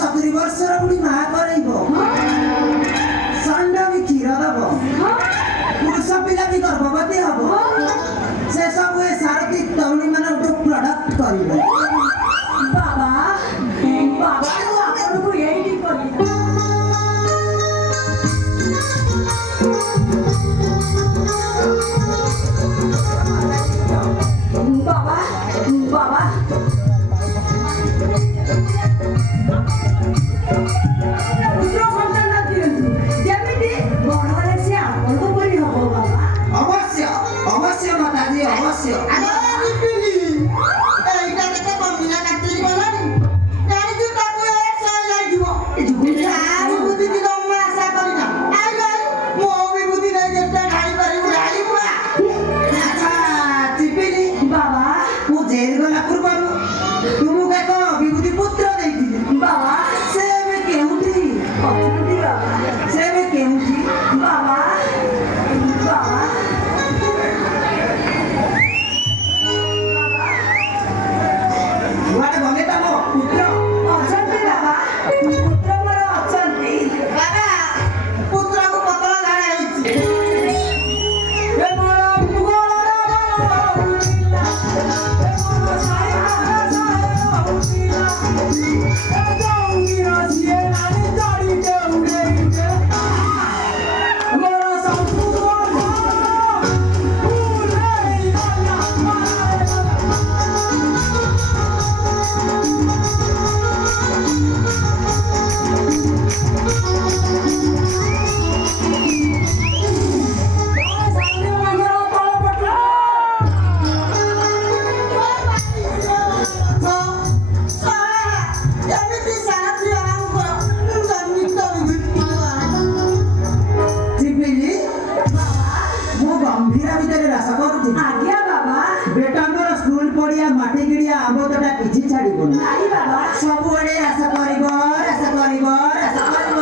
70 ବର୍ଷର ବୁଢ଼ୀ ମା କରେଇବ ଷଣ୍ଢ ବି କ୍ଷୀର ଦବ ପୁରୁଷ ପିଲା ବି ଗର୍ଭବତୀ ହବ ସେ ସବୁ ଏ ସାରଥୀ ତରୁଣୀ ମାନଙ୍କଠୁ ପ୍ରଡକ୍ଟ କରିବ। ବାବା ବାବା ଆପଣଙ୍କୁ ଏଇଠି କରିବି ବାବା ବାବା ପୁତ୍ର ସନ୍ତାନ ଦିଅନ୍ତୁ ଯେମିତି ବଣରେ ସେ ଆପଣଙ୍କ ପରି ହବ ବାବା। ଅବଶ୍ୟ ଅବଶ୍ୟ ମାତାଜୀ ଅବଶ୍ୟ। ସବୁଆଡେ ଆଶା କରିବ ଆଶା କରିବ ଆଶା କରିବ।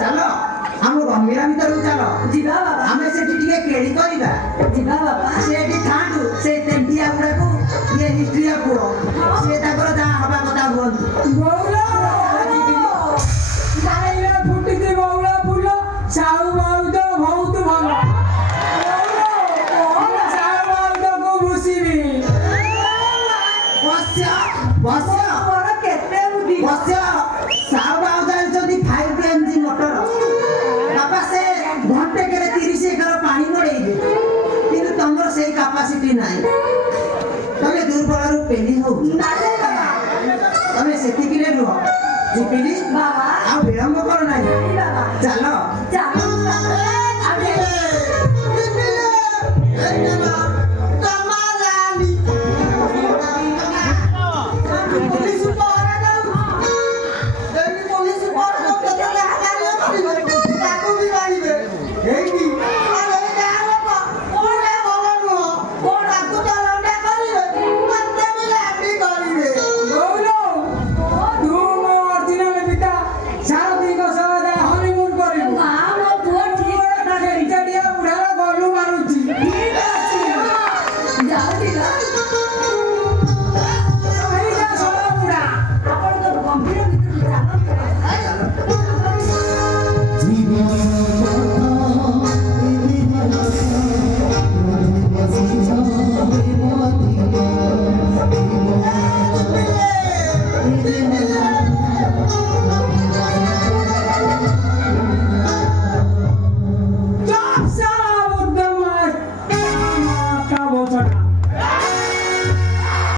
चलो हम गंभीर भीतर चल जीवा बाबा हमें से टिके केड़ी करबा जीवा बाबा सेठी थांडू से तेंटिया गुडा को ये हिस्ट्री को से ताकर जा हबा कथा बोल बौला जाइला फुटी दे बौला फूल साउ बाउ तो बहुत भलो बौला साउ बाउ तो को भुसीबी बस्या बस्या पर केते बुद्धि बस्या साउ बाउ जान जदी 5 mg मोटर बाबा से घंटे के 30 एकर पानी मड़ेई दे किंतु तमरो सेही कैपेसिटी नाही तमे दुर्बल रु पेली हो तमे सेति किले रो जिपिली बाबा आ विलंब कर नाही बाबा चलो चलो